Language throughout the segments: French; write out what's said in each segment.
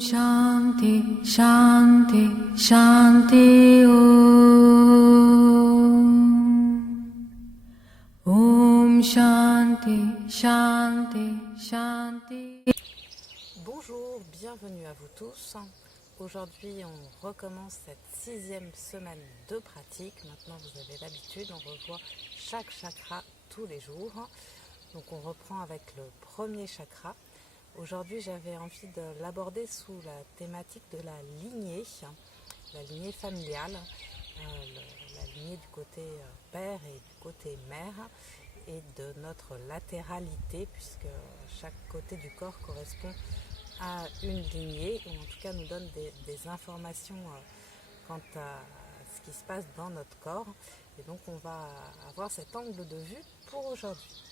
Shanti, Shanti, Shanti, Om Shanti, Shanti, Shanti. Bonjour, bienvenue à vous tous. Aujourd'hui, on recommence cette 6e semaine de pratique. Maintenant, vous avez l'habitude, on revoit chaque chakra tous les jours. Donc, on reprend avec le premier chakra. Aujourd'hui, j'avais envie de l'aborder sous la thématique de la lignée familiale, la lignée du côté père et du côté mère, et de notre latéralité, puisque chaque côté du corps correspond à une lignée, ou en tout cas nous donne des informations quant à ce qui se passe dans notre corps. Et donc on va avoir cet angle de vue pour aujourd'hui.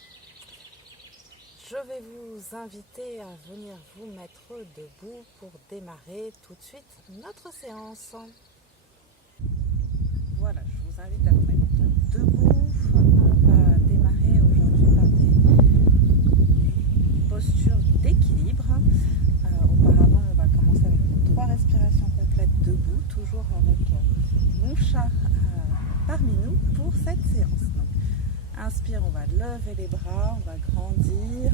Je vais vous inviter à venir vous mettre debout pour démarrer tout de suite notre séance. Voilà, je vous invite à vous mettre debout. On va démarrer aujourd'hui par des postures d'équilibre. Auparavant, on va commencer avec nos 3 respirations complètes debout, toujours avec mon chat parmi nous pour cette séance. Donc, inspire, on va lever les bras, on va grandir.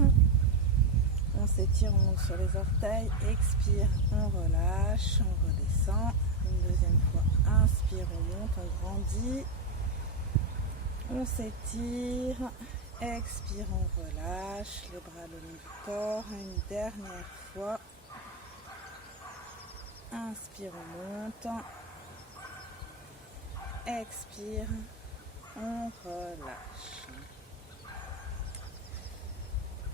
On s'étire, on monte sur les orteils. Expire, on relâche, on redescend. Une deuxième fois, inspire, on monte, on grandit. On s'étire. Expire, on relâche. Les bras le long du corps. Une dernière fois. Inspire, on monte. Expire, on relâche.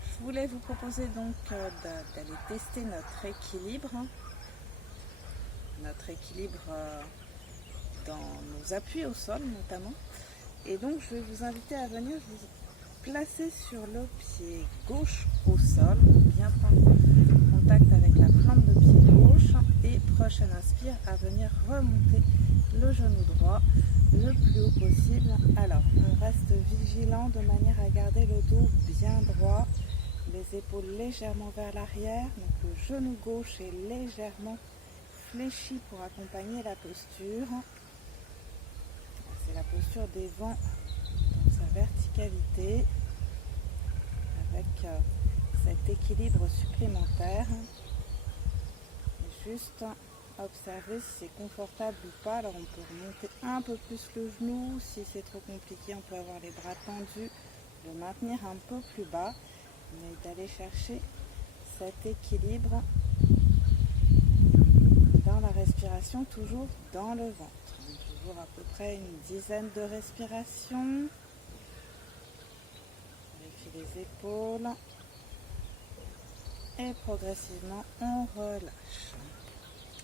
Je voulais vous proposer donc d'aller tester notre équilibre. Notre équilibre dans nos appuis au sol notamment. Et donc je vais vous inviter à venir vous placer sur le pied gauche au sol, bien prendre contact avec la plante de pied gauche et prochaine inspire à venir remonter le genou droit le plus haut possible. Alors on reste vigilant de manière à garder le dos bien droit, les épaules légèrement vers l'arrière, donc le genou gauche est légèrement fléchi pour accompagner la posture. C'est la posture des vents dans sa verticalité, avec cet équilibre supplémentaire. Et juste observer si c'est confortable ou pas. Alors on peut remonter un peu plus le genou. Si c'est trop compliqué, on peut avoir les bras tendus, le maintenir un peu plus bas, mais d'aller chercher cet équilibre dans la respiration, toujours dans le ventre. Toujours à peu près une dizaine de respirations. Vérifie les épaules. Et progressivement, on relâche.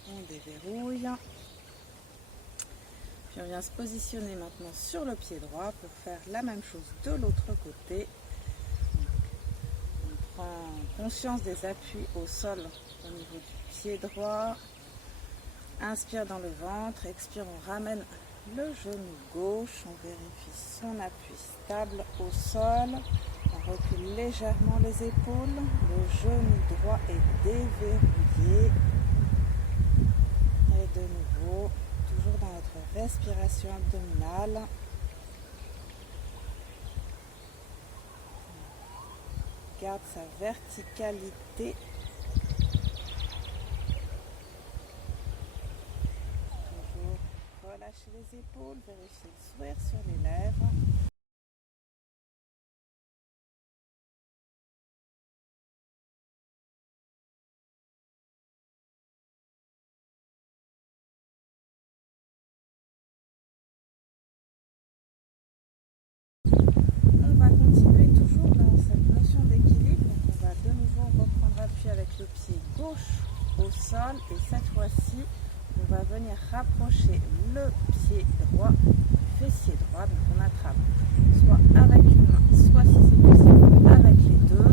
On déverrouille. Puis on vient se positionner maintenant sur le pied droit pour faire la même chose de l'autre côté. On prend conscience des appuis au sol au niveau du pied droit. Inspire dans le ventre, expire, on ramène le genou gauche, on vérifie son appui stable au sol, on recule légèrement les épaules, le genou droit est déverrouillé. Et de nouveau, toujours dans notre respiration abdominale. On garde sa verticalité. Relâchez les épaules, vérifiez le sourire sur les lèvres. On va continuer toujours dans cette notion d'équilibre. Donc on va de nouveau reprendre appui avec le pied gauche au sol et cette fois-ci, on va venir rapprocher le pied droit du fessier droit. Donc on attrape soit avec une main, soit si c'est possible avec les deux.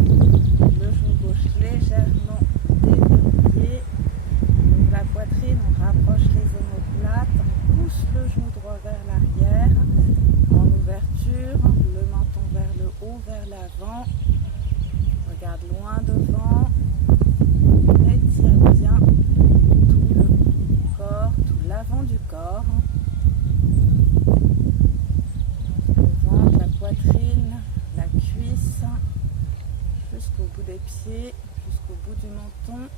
Le genou gauche légèrement déverrouillé. Donc la poitrine, on rapproche les omoplates, on pousse le genou droit vers l'arrière. En ouverture, le menton vers le haut, vers l'avant. Regarde loin devant. Étire bien du menton.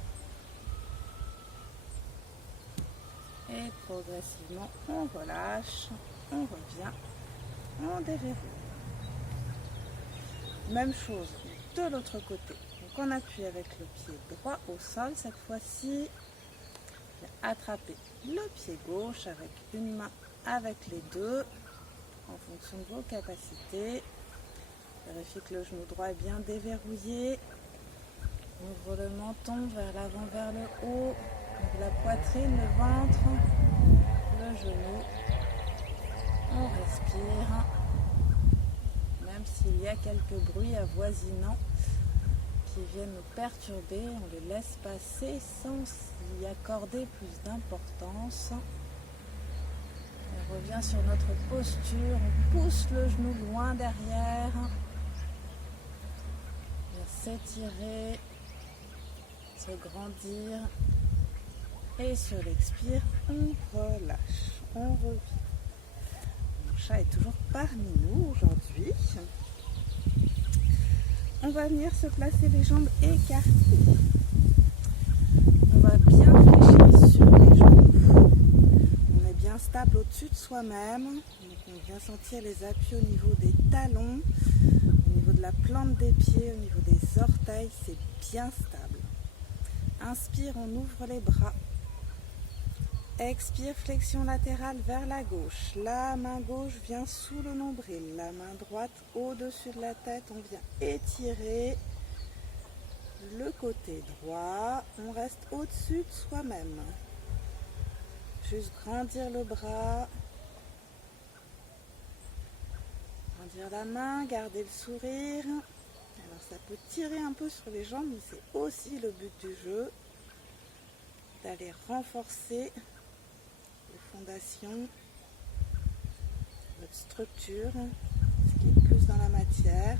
Et progressivement, on relâche, on revient, on déverrouille. Même chose de l'autre côté. Donc on appuie avec le pied droit au sol. Cette fois-ci, attrapez le pied gauche avec une main, avec les deux, en fonction de vos capacités. Vérifiez que le genou droit est bien déverrouillé. Ouvre le menton vers l'avant, vers le haut. Donc la poitrine, le ventre, le genou. On respire. Même s'il y a quelques bruits avoisinants qui viennent nous perturber, on les laisse passer sans y accorder plus d'importance. On revient sur notre posture, on pousse le genou loin derrière. S'étirer, se grandir. Et sur l'expire, on relâche, on revient. Mon chat est toujours parmi nous aujourd'hui. On va venir se placer les jambes écartées. On va bien fléchir sur les genoux. On est bien stable au-dessus de soi-même. Donc on vient sentir les appuis au niveau des talons, au niveau de la plante des pieds, au niveau des orteils. C'est bien stable. Inspire, on ouvre les bras. Expire, flexion latérale vers la gauche. La main gauche vient sous le nombril. La main droite au-dessus de la tête. On vient étirer le côté droit. On reste au-dessus de soi-même. Juste grandir le bras. Grandir la main, garder le sourire. Alors ça peut tirer un peu sur les jambes, mais c'est aussi le but du jeu. D'aller renforcer fondation, votre structure, ce qui est plus dans la matière.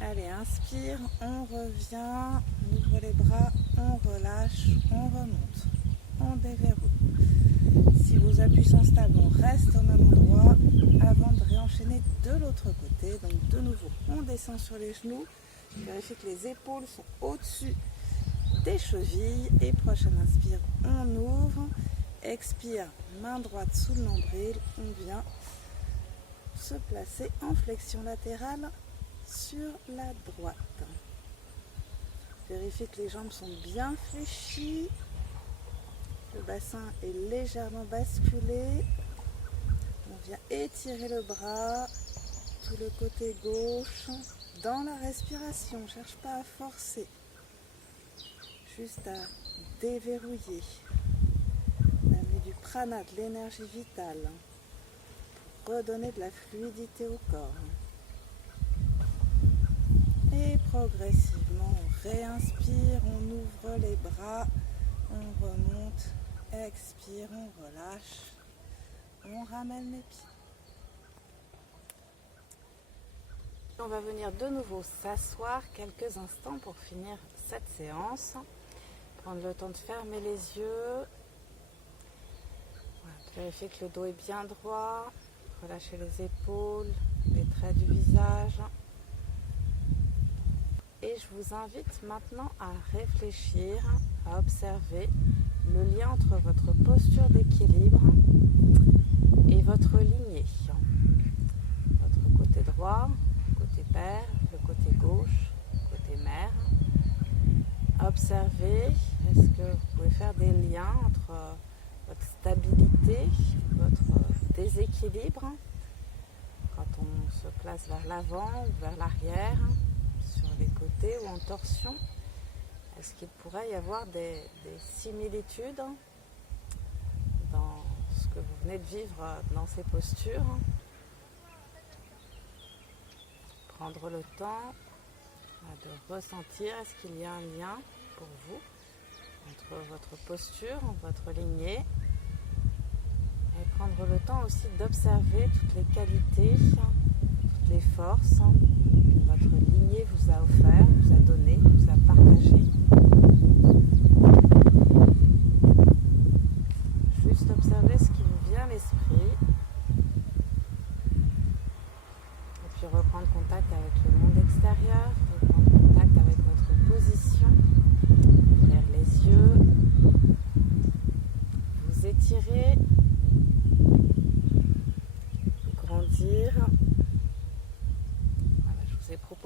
Allez, inspire, on revient, on ouvre les bras, on relâche, on remonte, on déverrouille. Si vos appuis sont stables, on reste au même endroit avant de réenchaîner de l'autre côté. Donc de nouveau, on descend sur les genoux, vérifiez que les épaules sont au-dessus des chevilles et prochaine inspire, on ouvre. Expire, main droite sous le nombril, on vient se placer en flexion latérale sur la droite. Vérifiez que les jambes sont bien fléchies, le bassin est légèrement basculé. On vient étirer le bras, tout le côté gauche, dans la respiration, on ne cherche pas à forcer, juste à déverrouiller. Du prana, de l'énergie vitale, pour redonner de la fluidité au corps. Et progressivement, on réinspire, on ouvre les bras, on remonte, expire, on relâche, on ramène les pieds. On va venir de nouveau s'asseoir quelques instants pour finir cette séance. Prendre le temps de fermer les yeux. Vérifiez que le dos est bien droit, relâchez les épaules, les traits du visage. Et je vous invite maintenant à réfléchir, à observer le lien entre votre posture d'équilibre et votre lignée. Votre côté droit, côté père, le côté gauche, côté mère. Observez, est-ce que vous pouvez faire des liens entre votre stabilité, votre déséquilibre, quand on se place vers l'avant ou vers l'arrière, sur les côtés ou en torsion. Est-ce qu'il pourrait y avoir des similitudes dans ce que vous venez de vivre dans ces postures? Prendre le temps de ressentir, est-ce qu'il y a un lien pour vous entre votre posture, votre lignée, et prendre le temps aussi d'observer toutes les qualités, toutes les forces que votre lignée vous a offert, vous a donné, vous a partagé. Juste observer ce qui vous vient à l'esprit, et puis reprendre contact avec le monde extérieur, reprendre contact avec votre position.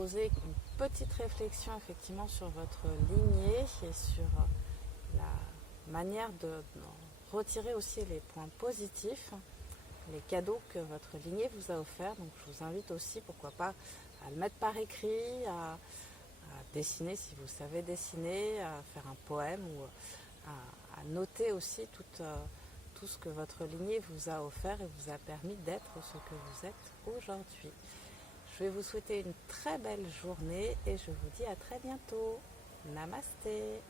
poser une petite réflexion effectivement sur votre lignée et sur la manière de retirer aussi les points positifs, les cadeaux que votre lignée vous a offerts. Donc je vous invite aussi, pourquoi pas, à le mettre par écrit, à dessiner si vous savez dessiner, à faire un poème ou à noter aussi tout ce que votre lignée vous a offert et vous a permis d'être ce que vous êtes aujourd'hui. Je vais vous souhaiter une très belle journée et je vous dis à très bientôt. Namasté.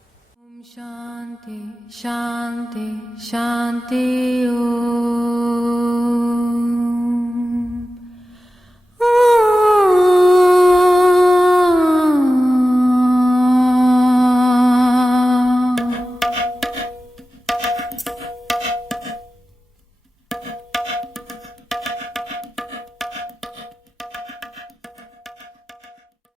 Om Shanti, Shanti, Shanti Om.